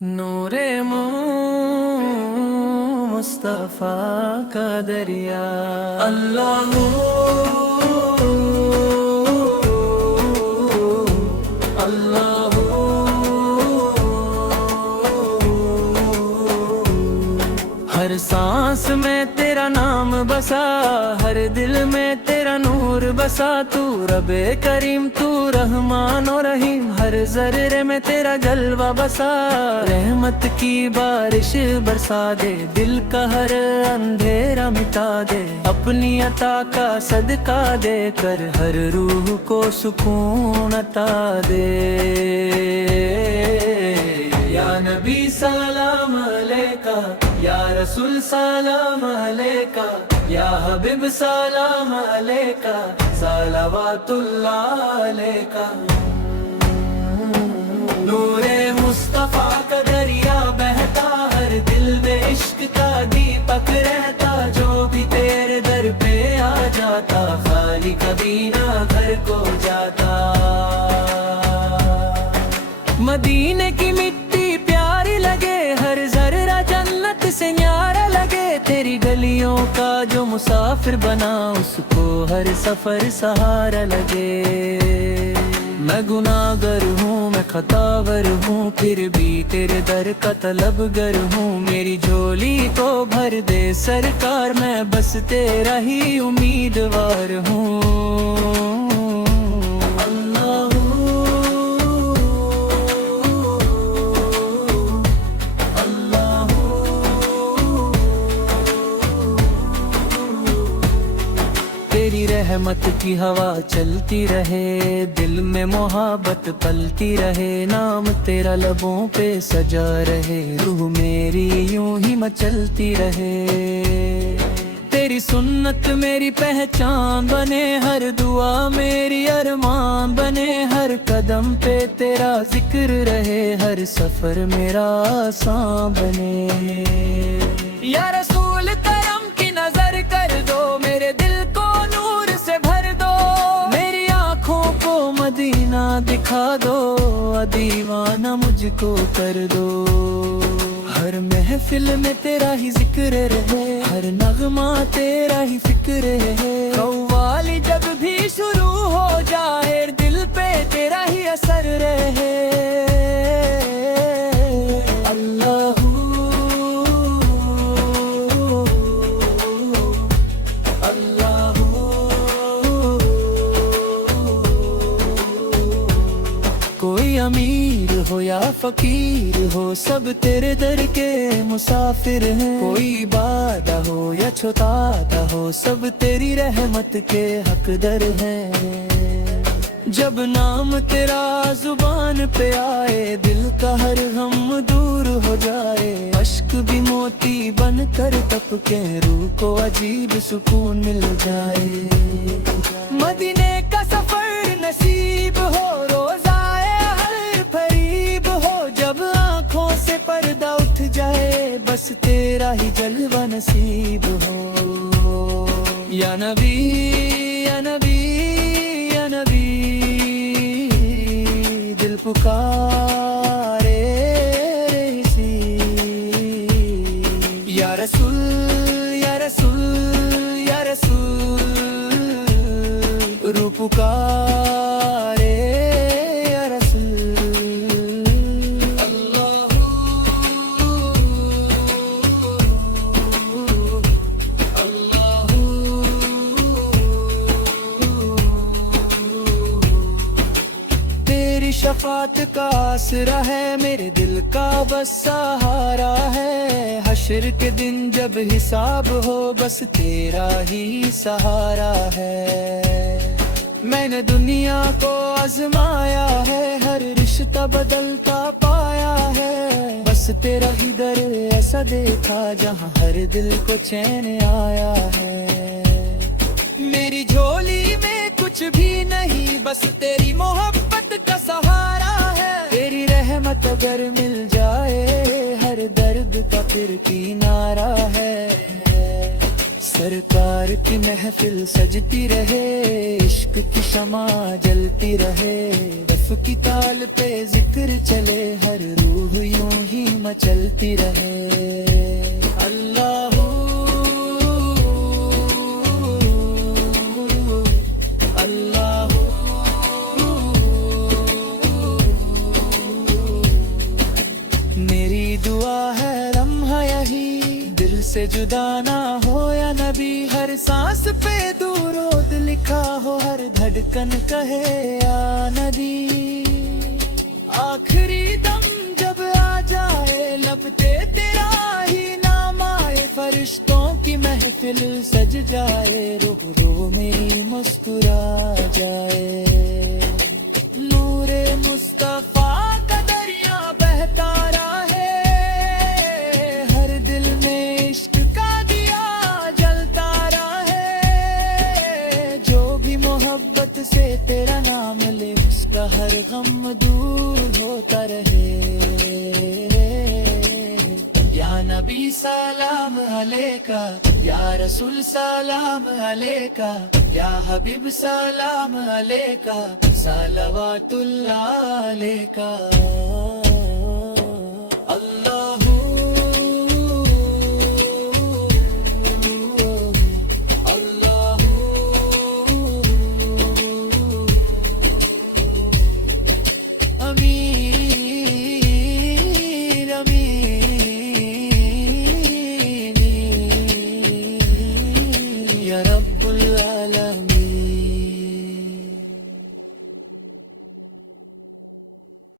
نورے مصطفیٰ کا دریا اللہ اللہ ہر سانس میں تیرا نام بسا، ہر دل میں تیرا نور بسا، تو رب کریم تو رحمان و رحیم، ہر ذرے میں تیرا جلوہ بسا، رحمت کی بارش برسا دے، دل کا ہر اندھیرا مٹا دے، اپنی عطا کا صدقہ دے کر ہر روح کو سکون عطا دے۔ یا نبی سلام علیکہ، یا رسول سلام علیکہ، یا حبیب سلام علیکہ، صلوات اللہ علیکہ۔ نور مصطفیٰ کا دریا بہتا، ہر دل میں عشق کا دیپک رہتا، جو بھی تیرے در پہ آ جاتا، خالی کبھی نہ گھر کو جاتا۔ مدینے کی مٹی پیاری لگے، ہر ذرہ جنت سے نیارا لگے، تیری گلیوں کا جو مسافر بنا، اس کو ہر سفر سہارا لگے۔ میں گناہگر ہوں، میں خطاور ہوں، پھر بھی تیرے در کا طلبگر ہوں، میری جھولی کو بھر دے سرکار، میں بس تیرا ہی امیدوار ہوں۔ تیری رحمت کی ہوا چلتی رہے، دل میں محبت پلتی رہے، نام تیرا لبوں پہ سجا رہے، روح میری یوں ہی مچلتی رہے۔ تیری سنت میری پہچان بنے، ہر دعا میری ارمان بنے، ہر قدم پہ تیرا ذکر رہے، ہر سفر میرا آسان بنے۔ یا رسول کرم کی نظر کر دو، میرے دل کو نور سے بھر دو، میری آنکھوں کو مدینہ دکھا دو، دیوانہ مجھ کو کر دو۔ ہر محفل میں تیرا ہی ذکر رہے، ہر نغمہ تیرا ہی فکر رہے، قوالی جب بھی شروع ہو جائے، دل پہ تیرا ہی اثر رہے۔ کوئی امیر ہو یا فقیر ہو، سب تیرے در کے مسافر ہیں، کوئی بادہ ہو یا چھوٹا ہو، سب تیری رحمت کے حقدار ہیں۔ جب نام تیرا زبان پہ آئے، دل کا ہر غم دور ہو جائے، اشک بھی موتی بن کر ٹپکے، روح کو عجیب سکون مل جائے۔ مدینے کا سفر نصیب ہو، روزائے ہر فریب ہو، جب آنکھوں سے پردہ اٹھ جائے، بس تیرا ہی جلوہ نصیب ہو۔ یا نبی یا نبی یا نبی، دل پکارے اسی۔ یا رسول یا رسول یا رسول، روح پکارے یا رسول۔ اللہ اللہ تیری شفاعت کا آسرا ہے، میرے دل کا بس سہارا ہے، حشر کے دن جب حساب ہو، بس تیرا ہی سہارا ہے۔ میں نے دنیا کو آزمایا ہے، ہر رشتہ بدلتا پایا ہے، بس تیرا ہی در ایسا دیکھا جہاں ہر دل کو چین آیا ہے۔ میری جھولی میں کچھ بھی نہیں، بس تیری محبت کا سہارا ہے، تیری رحمت اگر مل جائے، ہر درد کا پھر کنارہ ہے۔ سرکار کی محفل سجتی رہے، عشق کی شمع جلتی رہے، دف کی تال پہ ذکر چلے، ہر روح یوں ہی مچلتی رہے اللہ اللہ میری دعا ہے لمحہ یہی دل سے جدا نہ ہو یا نبی ہر سانس پہ درود لکھا ہو ہر دھڑکن کہے یا ندی آخری دم جب آ جائے لب پہ تیرا ہی نام آئے فرشتوں کی محفل سج جائے روح رو میری مسکرا جائے نور مصطفیٰ کا دریا بہتا رہے ہر دل میں عشق کا دیا جلتا رہے جو بھی محبت سے تیرا نام لے اس کا ہر غم دور ہوتا رہے یا نبی سلام علیکہ یا رسول سلام علیکہ یا حبیب سلام علیکہ صلوات اللہ علیکہ